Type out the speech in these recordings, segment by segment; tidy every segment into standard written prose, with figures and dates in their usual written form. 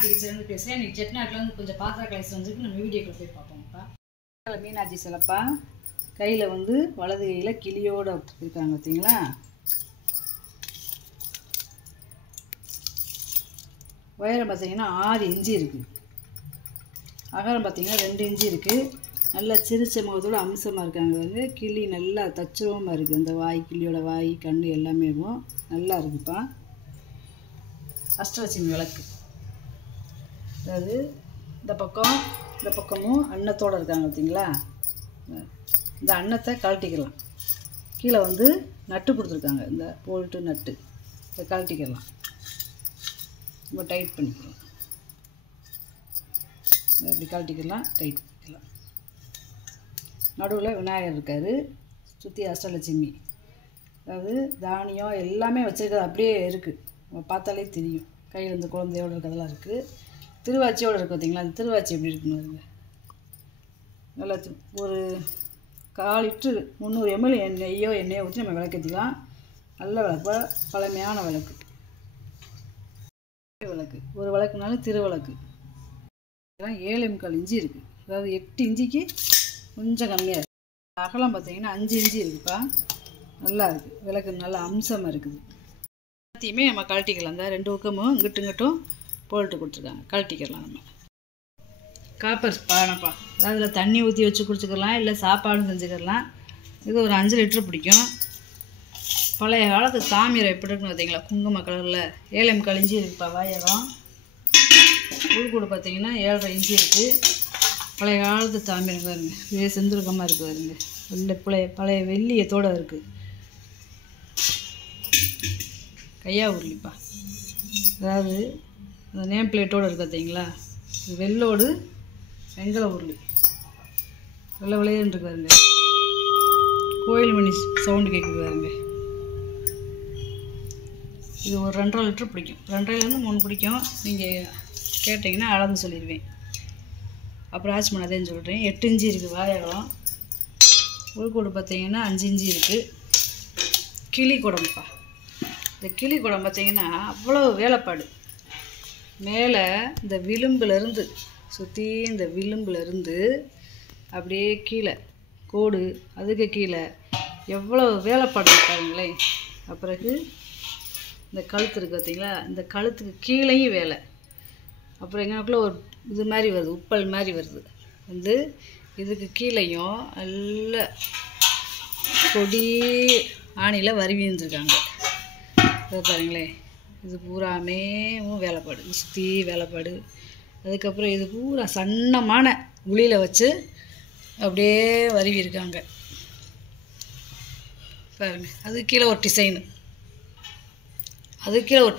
மீனாட்சி கிச்சன்லேருந்து பேசுகிறேன். இன்றைக்கி செட்டிநாட்டில் கொஞ்சம் பாத்திர கலெக்ஷன் வந்துருக்கு. நம்ம வீடியோக்குள்ள போய் பார்ப்போம்ப்பா. மீனாட்சி சிலப்பா கையில் வலது கையில் கிளியோடு இருக்காங்க பார்த்தீங்களா. உயரம் பார்த்தீங்கன்னா 6 இன்ச்சு இருக்குது. அகலம் பார்த்தீங்கன்னா 2 இன்ச்சு இருக்குது. நல்லா சிரிச்ச முகத்தோட அம்சமாக இருக்காங்க. கிளி நல்லா தச்சுரமாக இருக்குது. அந்த வாய், கிளியோட வாய், கண் எல்லாமே நல்லா இருக்குப்பா. அஷ்டலட்சுமி விளக்கு, அதாவது இந்த பக்கமும் அன்னத்தோடு இருக்காங்க பார்த்தீங்களா. இந்த அன்னத்தை கழட்டிக்கலாம். கீழே நட்டு கொடுத்துருக்காங்க, இந்த போல்ட்டு நட்டு. இதை கழட்டிக்கலாம், ரொம்ப டைட் பண்ணிக்கலாம். இப்படி கழட்டிக்கலாம், டைட் பண்ணிக்கலாம். நடுவில் விநாயகர் இருக்கார், சுற்றி அஷ்டலட்சுமி. அதாவது தானியம் எல்லாமே வச்சுருக்கிறது அப்படியே இருக்குது, நம்ம பார்த்தாலே தெரியும். கையில் இந்த குழந்தையோடு இருக்கிறதெல்லாம் இருக்குது. திருவாச்சியோடு இருக்குது பார்த்தீங்களா. அந்த திருவாச்சி எப்படி இருக்குன்னு நல்லா ஒரு 1/4 லிட்டரு 300 ml எண்ணெயை ஊற்றி நம்ம விளக்கேற்றிக்கலாம். நல்ல விளக்கு, பழமையான விளக்கு. ஒரு விளக்குனாலும் திருவிளக்கு. இதெல்லாம் 7.25 இன்ச்சு இருக்குது. அதாவது 8 இன்ச்சுக்கு கொஞ்சம் கம்மியாக இருக்குது. அகலம் பார்த்தீங்கன்னா 5 இன்ச்சு இருக்குதுப்பா. நல்லா இருக்குது விளக்கு, நல்லா அம்சமாக இருக்குது. எல்லாத்தையுமே நம்ம கழட்டிக்கலாம். அந்த 2 பக்கமும் இங்கிட்டும் போல்ட்டு கொடுத்துருக்காங்க, கழட்டிக்கலாம். நம்ம காப்பர் பானைப்பா, அதில் தண்ணி ஊற்றி வச்சு குடிச்சிக்கலாம், இல்லை சாப்பாடும் செஞ்சுக்கலாம். இது ஒரு 5 லிட்டரு பிடிக்கும். பழைய காலத்து தாமிரம் எப்படி இருக்குன்னு பார்த்தீங்களா, குங்கும கலரில் 7.25 இன்ச்சு இருக்குப்பா. வாயகம் உள்கூடு பார்த்தீங்கன்னா 7.5 இன்ச்சு இருக்குது. பழைய காலத்து தாமிரம் பாருங்க, இதே செந்துருக்கமாக இருக்குது பாருங்க. பழைய வெள்ளியத்தோடு இருக்குது. கையா உருளிப்பா, அதாவது அந்த நேம் பிளேட்டோடு இருக்குது பார்த்தீங்களா. இது வெள்ளோடு வெங்கல உருளி, வெள்ளை விளையன்னு இருக்கு பாருங்க. கோயில் மணி சவுண்டு கேட்குது பாருங்க. இது ஒரு 2.5 லிட்டரு பிடிக்கும். 2.5லேருந்து 3 பிடிக்கும். நீங்கள் கேட்டிங்கன்னா அளந்து சொல்லிடுவேன். அப்புறம் ஆச்சு பண்ணாதேன்னு சொல்கிறேன். 8 இன்ச்சு இருக்குது வாயகம். உள்கூடு பார்த்தீங்கன்னா 5 இன்ச்சு இருக்குது. கிளி குடம்பா, இந்த கிளி குடம் பார்த்தீங்கன்னா அவ்வளோ வேலைப்பாடு. மேலே இந்த விளிம்புலேருந்து சுற்றி, இந்த விளிம்புலேருந்து அப்படியே கீழே கோடு, அதுக்கு கீழே எவ்வளோ வேலைப்பாடு பாருங்களேன். அப்புறகு இந்த கழுத்து இருக்குது பார்த்தீங்களா, இந்த கழுத்துக்கு கீழேயும் வேலை. அப்புறம் எங்களுக்குள்ளே ஒரு இது மாதிரி வருது, உப்பல் மாதிரி வருது. இதுக்கு கீழேயும் நல்ல கொடி ஆணியில் வருவி இருந்துருக்காங்க. இதை பாருங்களேன், இது பூராமே வேலைப்பாடு, சுற்றி வேலைப்பாடு. அதுக்கப்புறம் இது பூரா சன்னமான உளியில் வச்சு அப்படியே வருவி இருக்காங்க பாருங்கள். அது கீழே ஒரு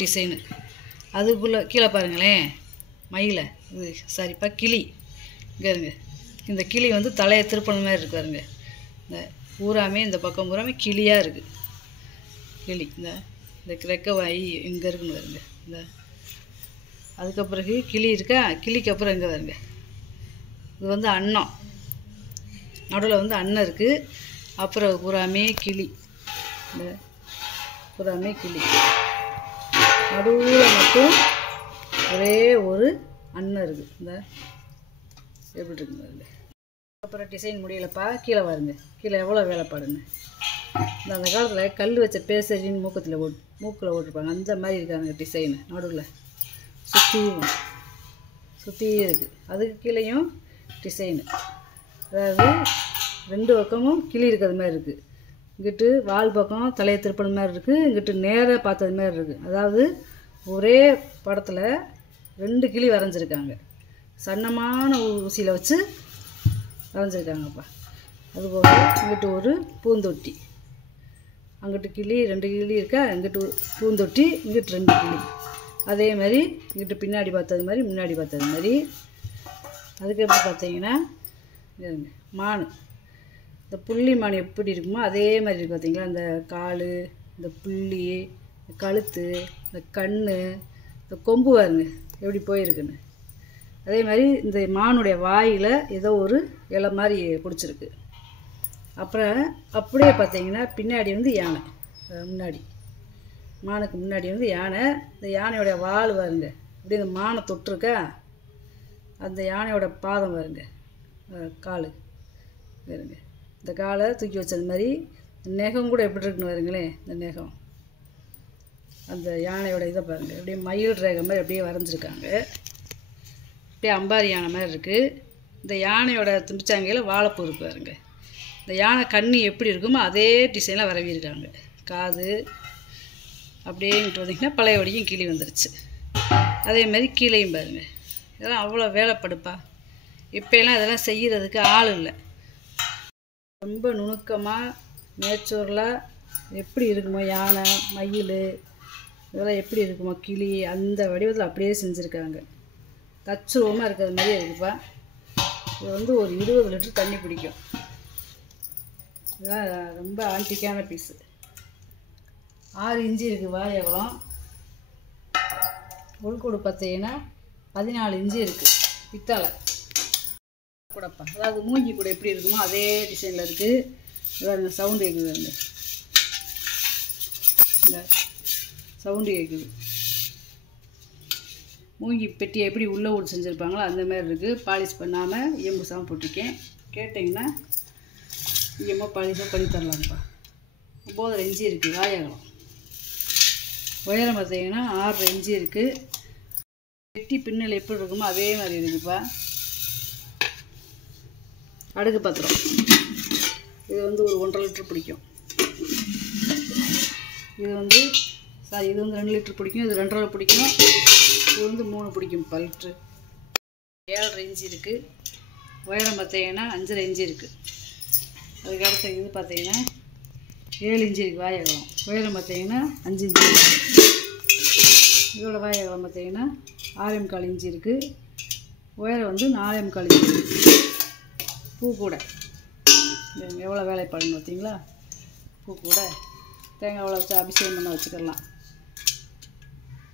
டிசைனு, அதுக்குள்ளே கீழே பாருங்களேன் மயிலை, இது சாரிப்பா கிளி. இங்கே இருங்க, இந்த கிளி தலையை திருப்பண மாதிரி இருக்கு பாருங்க. இந்த பூராமே இந்த பக்கம் பூராமே கிளியாக இருக்குது. கிளி இந்த கிழக்க வாய் இங்கே இருக்குன்னு வருங்க. அதுக்கப்புறகு கிளி இருக்கா, கிளிக்கு அப்புறம் எங்கே வருங்க, இது அன்னம். நடுவில் அன்னம் இருக்குது. அப்புறம் பூராமே கிளி, இந்த பூராமே கிளி. நடுவில் மட்டும் ஒரே ஒரு அன்னம் இருக்குது. இந்த எப்படி இருக்குன்னு வருங்க. அப்புறம் டிசைன் முடியலப்பா, கீழே வருங்க. கீழே எவ்வளோ வேலைப்பாடுன்னு. அந்த காலத்தில் கல் வச்ச பேசரின்னு மூக்கில் ஓட்டிருப்பாங்க, அந்த மாதிரி இருக்காங்க டிசைனு. நடுவில் சுற்றியும் இருக்குது. அதுக்கு கீழேயும் டிசைனு, அதாவது 2 பக்கமும் கிளி இருக்கிறது மாதிரி இருக்குது. இங்கிட்டு வால் பக்கம் தலையை திருப்பது மாதிரி இருக்குது, இங்கிட்டு நேராக பார்த்தது மாதிரி இருக்குது. அதாவது ஒரே படத்தில் 2 கிளி வரைஞ்சிருக்காங்க. சன்னமான ஊசியில் வச்சு வரைஞ்சிருக்காங்கப்பா. அதுபோக இங்கிட்டு ஒரு பூந்தொட்டி, அங்கிட்டு கிளி 2 கிளி இருக்கா, இங்கிட்டு பூந்தொட்டி, இங்கிட்டு 2 கிளி. அதே மாதிரி இங்கிட்டு பின்னாடி பார்த்தது மாதிரி, முன்னாடி பார்த்தது மாதிரி. அதுக்கப்புறம் பார்த்தீங்கன்னா மான், இந்த புள்ளி மான் எப்படி இருக்குமோ அதே மாதிரி இருக்குது பார்த்தீங்களா. இந்த கால், இந்த புள்ளி, இந்த கழுத்து, இந்த கண், இந்த கொம்பு பாருங்க எப்படி போயிருக்குன்னு. அதே மாதிரி இந்த மானுடைய வாயில் ஏதோ ஒரு இலை மாதிரி பிடிச்சிருக்கு. அப்புறம் அப்படியே பார்த்தீங்கன்னா பின்னாடி யானை, முன்னாடி மானுக்கு முன்னாடி யானை. இந்த யானையோடைய வால் பாருங்க இப்படி இந்த மானை தொட்டிருக்கா அந்த யானையோட பாதம் பாருங்க, கால் பாருங்க, இந்த காலை தூக்கி வச்சது மாதிரி நெகம் கூட எப்படி இருக்குன்னு பாருங்களேன். இந்த நெகம் அந்த யானையோட இதை பாருங்கள், அப்படியே மயில் ரேகை மாதிரி அப்படியே வரைஞ்சிருக்காங்க. அப்படியே அம்பாரி யானை மாதிரி இருக்குது. இந்த யானையோட தும்பிச்சாங்கையில் வாழைப்பூ இருக்கு பாருங்க. இந்த யானை கண்ணு எப்படி இருக்குமோ அதே டிசைனில் வரவிருக்காங்க. காது அப்படியே இங்கிட்டு வந்தீங்கன்னா பழைய வடிக்கும் கிளி வந்துருச்சு. அதே மாதிரி கீழையும் பாருங்கள். இதெல்லாம் அவ்வளோ வேலைப்படுப்பா. இப்போலாம் இதெல்லாம் செய்கிறதுக்கு ஆள் இல்லை. ரொம்ப நுணுக்கமாக நேச்சுரலாக எப்படி இருக்குமோ யானை மயில் இதெல்லாம் எப்படி இருக்குமோ கிளி அந்த வடிவத்தில் அப்படியே செஞ்சுருக்காங்க. தச்சுருவமாக இருக்கிறது மாதிரியே இருக்குப்பா. இது வந்து ஒரு 20 லிட்டர் தண்ணி பிடிக்கும். இதுதான் ரொம்ப ஆன்டிக்கான பீஸு. 6 இன்ச்சு இருக்குது வாய் அகலம். உள்கூடு பார்த்தீங்கன்னா 14 இன்ச்சு இருக்குது. பித்தளை கூடப்பா, அதாவது மூங்கி கூட எப்படி இருக்குமோ அதே டிசைனில் இருக்குது. இதாக சவுண்டு கேட்குது, இந்த சவுண்டு கேட்குது. மூங்கி பெட்டியை எப்படி உள்ளே ஓட்டு செஞ்சுருப்பாங்களோ அந்த மாதிரி இருக்குது. பாலிஷ் பண்ணாமல் ஈயம்பூசாமல் போட்டிருக்கேன். கேட்டிங்கன்னா ஈயமாக பாலிஷாக பண்ணி தரலாம்ப்பா. 9 இன்ச்சு இருக்குது வாய் அகலம். உயரம் பார்த்தீங்கன்னா 6 இன்ச்சு இருக்குது. பெட்டி பின்னல் எப்படி இருக்குமோ அதே மாதிரி இருக்குதுப்பா. அடுக்கு பாத்திரம் இது வந்து ஒரு 1.5 லிட்டர் பிடிக்கும். இது வந்து 2 லிட்டர் பிடிக்கும். இது 2.5 பிடிக்கும். இது வந்து 3 பிடிக்கும் லிட்ரு. 7.5 இன்ச்சு இருக்குது. உயரம் பார்த்தீங்கன்னா 5.5 இன்ச்சு இருக்குது. அதுக்கடுத்த இது பார்த்தீங்கன்னா 7 இன்ச்சு இருக்குது வாய் அகலம். உயரம் பார்த்தீங்கன்னா 5 இன்ச்சு இருக்குது. இதோட வாய் அகலம் பார்த்தீங்கன்னா 6.25 இன்ச்சு இருக்குது. உயரம் வந்து 4.25 இன்ச்சு இருக்குது. பூ கூட எவ்வளோ வேலைப்பாடுன்னு பார்த்தீங்களா. பூ கூட தேங்காய் வச்சு அபிஷேகம் பண்ண வச்சுக்கலாம்.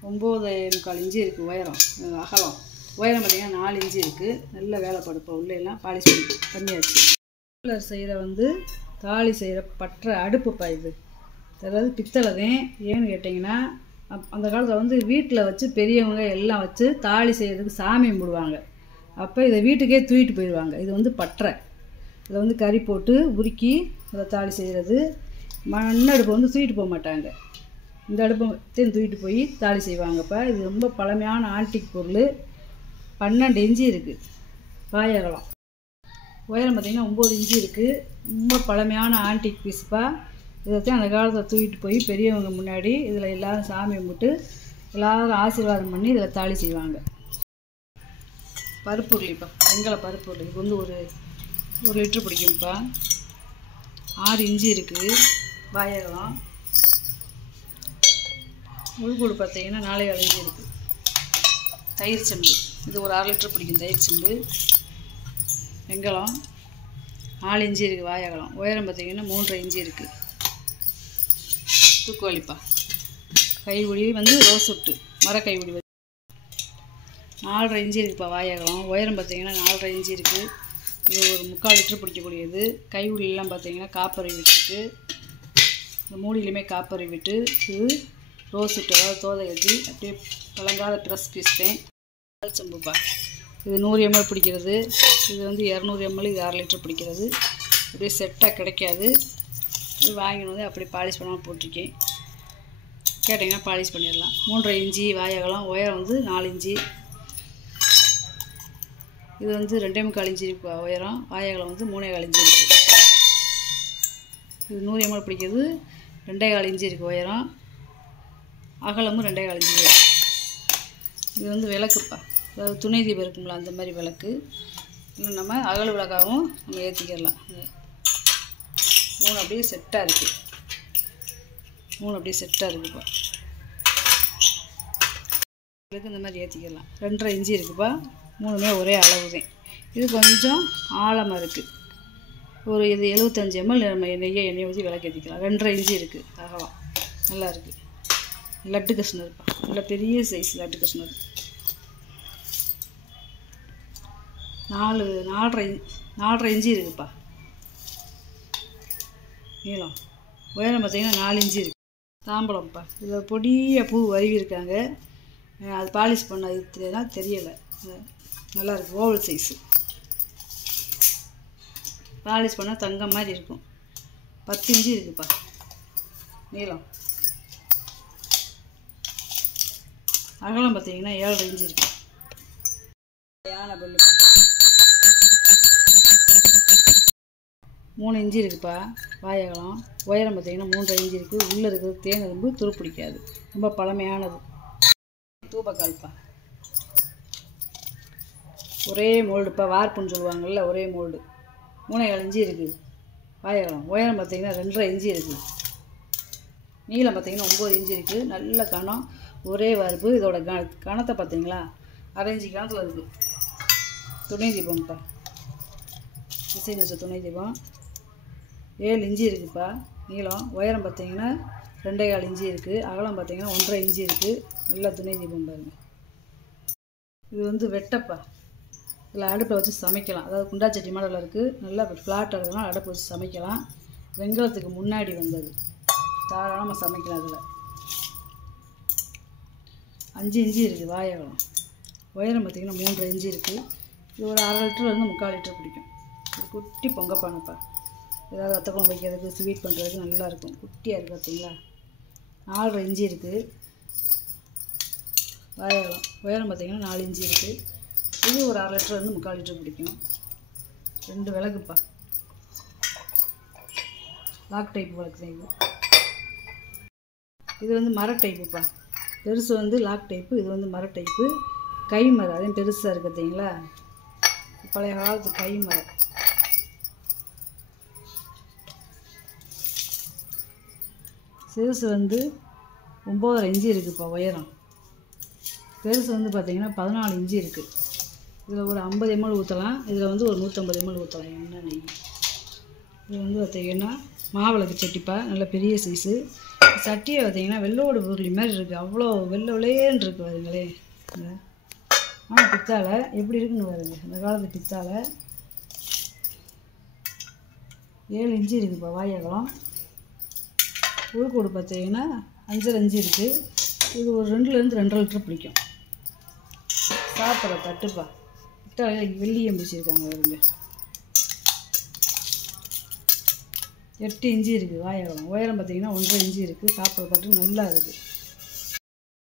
9.25 இன்ச்சு இருக்குது உயரம். அகலம் உயரம் பார்த்திங்கன்னா 4 இன்ச்சு இருக்குது. நல்ல வேலைப்படுப்பா. உள்ளெல்லாம் பாலிஷ் பண்ணியாச்சு. செய்கிற வந்து தாலி செய்கிற பற்ற அடுப்புப்பா இது. அதாவது பித்தளை தான். ஏன்னு கேட்டிங்கன்னா அந்த காலத்தில் வந்து வீட்டில் வச்சு பெரியவங்க எல்லாம் வச்சு தாலி செய்கிறதுக்கு சாமி கும்பிடுவாங்க. அப்போ இதை வீட்டுக்கே தூக்கிட்டு போயிடுவாங்க. இது வந்து பற்றை. இதை வந்து கறி போட்டு உருக்கி அதை தாலி செய்கிறது. மண்ணடுப்பு வந்து தூக்கிட்டு போக மாட்டாங்க. இந்த அடுப்பையும் தூக்கிட்டு போய் தாலி செய்வாங்கப்பா. இது ரொம்ப பழமையான ஆன்டிக் பொருள். 12 இன்ச்சு இருக்குது வாய் அகலம். உயரம் பார்த்திங்கன்னா 9 இன்ச்சு இருக்குது. ரொம்ப பழமையான ஆன்டிக் பீஸுப்பா. இதைத்தான் அந்த காலத்தில் தூக்கிட்டு போய் பெரியவங்க முன்னாடி இதில் எல்லோரும் சாமி கும்பிட்டு எல்லோரும் ஆசீர்வாதம் பண்ணி இதில் தாலி செய்வாங்க. பருப்புருளிப்பா, வெங்கல பருப்புருளி. இது வந்து ஒரு 1 லிட்டர் பிடிக்கும்ப்பா. 6 இன்ச்சு இருக்குது வாய் அகலம். உள்கூடு பார்த்தீங்கன்னா 4.25 இன்ச்சு இருக்குது. தயிர் செம்பு இது ஒரு 1/2 லிட்டர் பிடிக்கும். தயிர் செம்பு வெங்கலம் 4 இன்ச்சு இருக்குது வாய் அகலம். உயரம் பார்த்தீங்கன்னா 3.5 இன்ச்சு இருக்குது. தூக்குவலிப்பா. கைவிடி வந்து ரோஸ் விட்டு மர கைவிடி 4.5 இன்ச்சு இருக்குப்பா வாய் அகலம். உயரம் பார்த்தீங்கன்னா 4.5 இன்ச்சு இருக்குது. இது ஒரு 3/4 லிட்டர் பிடிக்கக்கூடியது. கைவிடிலாம் பார்த்தீங்கன்னா காப்பரை விட்டுருக்கு. இந்த மூடியிலுமே காப்பரை விட்டு இது ரோஸ் விட்டு அதாவது தோதை கட்டி அப்படியே வழங்காத ப்ரெஸ் பீஸ்தேன். செம்புப்பா. இது 100 ml பிடிக்கிறது. இது வந்து 200 ml. இது 1/2 லிட்டர் பிடிக்கிறது. அப்படியே செட்டாக கிடைக்காது. இது வாங்கிட்டு வந்து அப்படியே பாலிஷ் பண்ணாமல் போட்டிருக்கேன். கேட்டிங்கன்னா பாலிஷ் பண்ணிடலாம். 3.5 இன்ச்சு வாய் அகலம். உயரம் வந்து 4 இன்ச்சு. இது வந்து 2.25 இன்ச்சு உயரம். வாய் அகலம் வந்து 3.25 இன்ச்சு இருக்குது. இது 100 ml பிடிக்கிறது. 2.25 இன்ச்சு இருக்குது உயரம். அகலமும் 2.25 இன்ச்சு இருக்குது. இது வந்து விளக்குப்பா. அதாவது துணை தீபம் இருக்குங்களா அந்த மாதிரி விளக்கு. இல்லை நம்ம அகல் விளக்காகவும் நம்ம ஏற்றிக்கிடலாம். 3 அப்படியே செட்டாக இருக்குது. 3 அப்படியே செட்டாக இருக்குப்பா. விளக்கு இந்த மாதிரி ஏற்றிக்கிடலாம். 2.5 இன்ச்சு இருக்குப்பா. 3மே ஒரே அளவு தான். இது கொஞ்சம் ஆழமாக இருக்குது. ஒரு இது 75 ml நம்ம எண்ணெய் ஊற்றி விளக்கு ஏற்றிக்கலாம். 2.5 இன்ச்சு இருக்குது அகலம். நல்லா இருக்குது. லட்டு கிருஷ்ணர்ப்பா. நல்ல பெரிய சைஸ் லட்டு கிருஷ்ணர். 4.5 இன்ச்சு இருக்குப்பா நீளம். உயரம் பார்த்தீங்கன்னா 4 இன்ச்சு இருக்குது. தாம்பழம்ப்பா. இதில் பொடியாக பூ வருவி இருக்காங்க. அது பாலிஷ் பண்ண இதுலாம் தெரியலை. நல்லாயிருக்கு, ஓவல் சைஸு. பாலிஷ் பண்ணால் தங்கம் மாதிரி இருக்கும். 10 இன்ச்சு இருக்குப்பா நீளம். அகலம் பார்த்தீங்கன்னா 7.5 இன்ச்சு இருக்குது. யானை பல்லு 3 இன்ச்சு இருக்குப்பா வாயகலம். உயரம் பார்த்தீங்கன்னா 3.5 இன்ச்சு இருக்குது. உள்ளே இருக்கிறது தேன் எறும்பு துருப்பிடிக்காது, ரொம்ப பழமையானது. தூபக்கால்ப்பா ஒரே மோல்டுப்பா, வார்ப்புன்னு சொல்லுவாங்கள்ல, ஒரே மோல்டு. 3.4 இன்ச்சு இருக்குது வாயகலம். உயரம் பார்த்தீங்கன்னா 2.5 இன்ச்சு இருக்குது. நீளம் பார்த்தீங்கன்னா 9 இன்ச்சு இருக்குது. நல்ல கனம், ஒரே வார்ப்பு. இதோட கணத்தை பார்த்தீங்களா, 1/2 இன்ச்சு கணத்தில் இருக்குது. துணை தீபம்ப்பா, டிசைன் வச்ச துணை தீபம். 7 இன்ச்சு இருக்குதுப்பா நீளம். உயரம் பார்த்தீங்கன்னா 2.25 இன்ச்சு இருக்குது. அகலம் பார்த்தீங்கன்னா 1.5 இன்ச்சு இருக்குது. நல்லா துணை தீபம் பாருங்கள். இது வந்து வெட்டப்பா, இதில் அடுப்பில் வச்சு சமைக்கலாம். அதாவது குண்டாச்சட்டி மாடலில் இருக்குது. நல்லா ஃப்ளாட்டாக இருக்கிறதுனால அடுப்பு வச்சு சமைக்கலாம். வெங்காயத்துக்கு முன்னாடி வந்தது, தாராளமாக சமைக்கலாம். அதில் 5 இன்ச்சு இருக்குது வாயகலம். உயரம் பார்த்திங்கன்னா 3.5 இன்ச்சு இருக்குது. இது ஒரு 1/2 லிட்டர்லேருந்து 3/4 லிட்டர் பிடிக்கும். இது குட்டி பொங்கப்பானப்பா, ஏதாவது வத்த குழம்பு வைக்கிறதுக்கு, ஸ்வீட் பண்ணுறதுக்கு நல்லாயிருக்கும். குட்டியாக இருக்குது பார்த்தீங்களா. 4.5 இன்ச்சு இருக்குது வாயகலம். உயரம் பார்த்திங்கன்னா 4 இன்ச்சு இருக்குது. இது ஒரு 1/2 லிட்டர்லேருந்து 3/4 லிட்டர் பிடிக்கும். 2 விளக்குப்பா, லாக் டைப் விளக்கு தான் இது. இது வந்து மர டைப்புப்பா. பெருசு வந்து லாக் டைப்பு, இது வந்து மர டைப்பு. கை மரம் அதே பெருசாக இருக்குது பார்த்தீங்களா, பழைய காலத்து கை மரம். சிறுசு வந்து 9.5 இன்ச்சு இருக்குதுப்பா உயரம். பெருசு வந்து பார்த்திங்கன்னா 14 இன்ச்சு இருக்குது. இதில் ஒரு 50 ml ஊற்றலாம். இதில் வந்து ஒரு 150 ml ஊற்றலாம் எண்ணெய் நெய். இது வந்து பார்த்திங்கன்னா மாவிளக்கு சட்டிப்பா, நல்ல பெரிய சைஸு. சட்டியை பார்த்திங்கன்னா வெள்ளோடு பொருளி மாதிரி இருக்குது. அவ்வளோ வெள்ளை விளையேன்னு இருக்குது பாருங்களே. ஆனால் பித்தாலை எப்படி இருக்குன்னு பாருங்க. இந்த காலத்து பித்தாலை. 7 இன்ச்சு இருக்குதுப்பா வாயகலம். உள்கூடு பார்த்தீங்கன்னா 5.5 இன்ச்சு இருக்குது. இது ஒரு 2லேருந்து 2.5 லிட்டர் பிடிக்கும். சாப்பிட்ற தட்டுப்பா, பித்தாலையில் வெள்ளியம் பிடிச்சிருக்காங்க பாருங்க. 8 இன்ச்சு இருக்குது வாயகலம். உயரம் பார்த்தீங்கன்னா 1.5 இன்ச்சு இருக்குது. சாப்பிட்ற தட்டு நல்லா இருக்குது.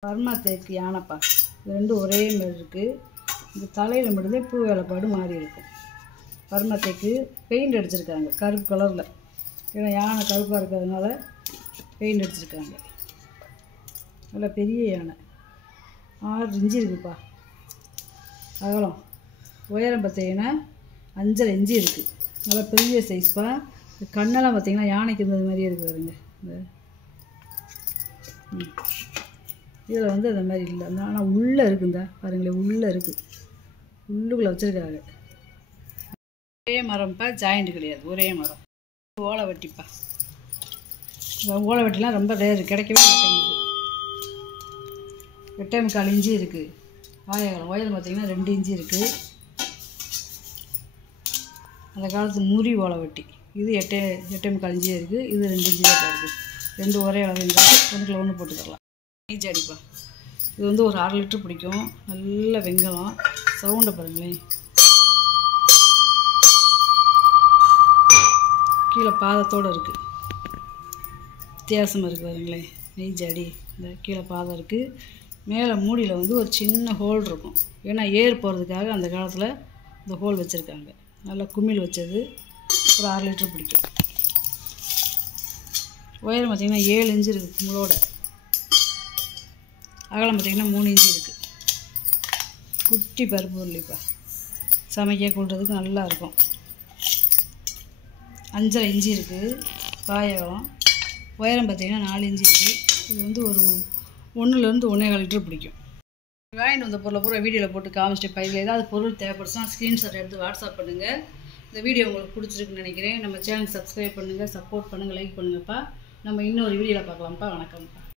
பர்மா தேக்கு யானைப்பா, இது ரெண்டும் ஒரே மாதிரி இருக்குது. இந்த தலையில் மட்டும்தான் பூ வேலைப்பாடு மாறி இருக்கும். பர்மா தேக்கு பெயிண்ட் அடிச்சிருக்காங்க கருப்பு கலரில். ஏன்னா யானை கருப்பாக இருக்கிறதுனால பெயிண்ட் அடிச்சிருக்காங்க. நல்லா பெரிய யானை. 6 இன்ச்சு இருக்குதுப்பா அகலம். உயரம் பார்த்தீங்கன்னா 5.5 இன்ச்சு இருக்குது. நல்லா பெரிய சைஸ்ப்பா. கண்ணெல்லாம் பார்த்தீங்கன்னா யானைக்கு இருந்தது மாதிரியே இருக்குது பாருங்க. இதில் வந்து அந்த மாதிரி இல்லை, ஆனால் உள்ளே இருக்குந்தா பாருங்களேன், உள்ளே இருக்குது. உள்ளுக்குள்ளே வச்சுருக்காங்க. ஒரே மரம்ப்பா, ஜாயிண்ட் கிடையாது, ஒரே மரம். ஓலை வெட்டிப்பா. ஓலை வெட்டிலாம் ரொம்ப ரேரு, கிடைக்கவே மாட்டேங்குது. 8.25 இன்ச்சு இருக்குது வாயகலம். உயரம் பார்த்திங்கன்னா 2 இன்ச்சு இருக்குது. அந்த காலத்து முறி ஓலை வெட்டி. இது 8.25 இன்ச்சு இருக்குது. இது 2 இன்ச்சு தான் இருக்குது. 2 ஒரே அளவு இருந்தால் ஒன்றுக்குள்ள ஒன்று போட்டுக்கலாம். ஈஜி அடிப்பா. இது வந்து ஒரு 1/2 லிட்டர் பிடிக்கும். நல்ல வெங்காயம். சவுண்டை பாருங்களேன். கீழே பாதத்தோடு இருக்குது, வித்தியாசமாக இருக்குது பாருங்களேன். நெய் ஜாடி இந்த கீழே பாதம் இருக்குது. மேலே மூடியில் வந்து ஒரு சின்ன ஹோல் இருக்கும். ஏன்னா ஏர் போகிறதுக்காக அந்த காலத்தில் இந்த ஹோல் வச்சுருக்காங்க. நல்லா குமிழ் வச்சது. ஒரு 1/2 லிட்டர் பிடிக்கும். உயரம் பார்த்திங்கன்னா 7 இன்ச்சு இருக்குது குமிழோட. அகலம் பார்த்திங்கன்னா 3 இன்ச்சு இருக்குது. குட்டி பருப்பு உருளிப்பா, சமைக்க கொள்றதுக்கு நல்லாயிருக்கும். 5.5 இன்ச்சு இருக்குது வாயகலம். உயரம் பார்த்திங்கன்னா 4 இன்ச்சு இருக்குது. இது வந்து ஒரு 1லேருந்து 1.25 லிட்டர் பிடிக்கும். வாங்கிட்டு வந்த பொருளை பூரா வீடியோவில் போட்டு காமிச்சிட்டு, இதில் ஏதாவது பொருள் தேவைப்படுச்சுன்னா ஸ்க்ரீன்ஷாட் எடுத்து வாட்ஸ்அப் பண்ணுங்கள். இந்த வீடியோ உங்களுக்கு பிடிச்சிருக்குன்னு நினைக்கிறேன். நம்ம சேனல் சப்ஸ்கிரைப் பண்ணுங்கள், சப்போர்ட் பண்ணுங்கள், லைக் பண்ணுங்கப்பா. நம்ம இன்னொரு வீடியோவில் பார்க்கலாம்ப்பா. வணக்கம்ப்பா.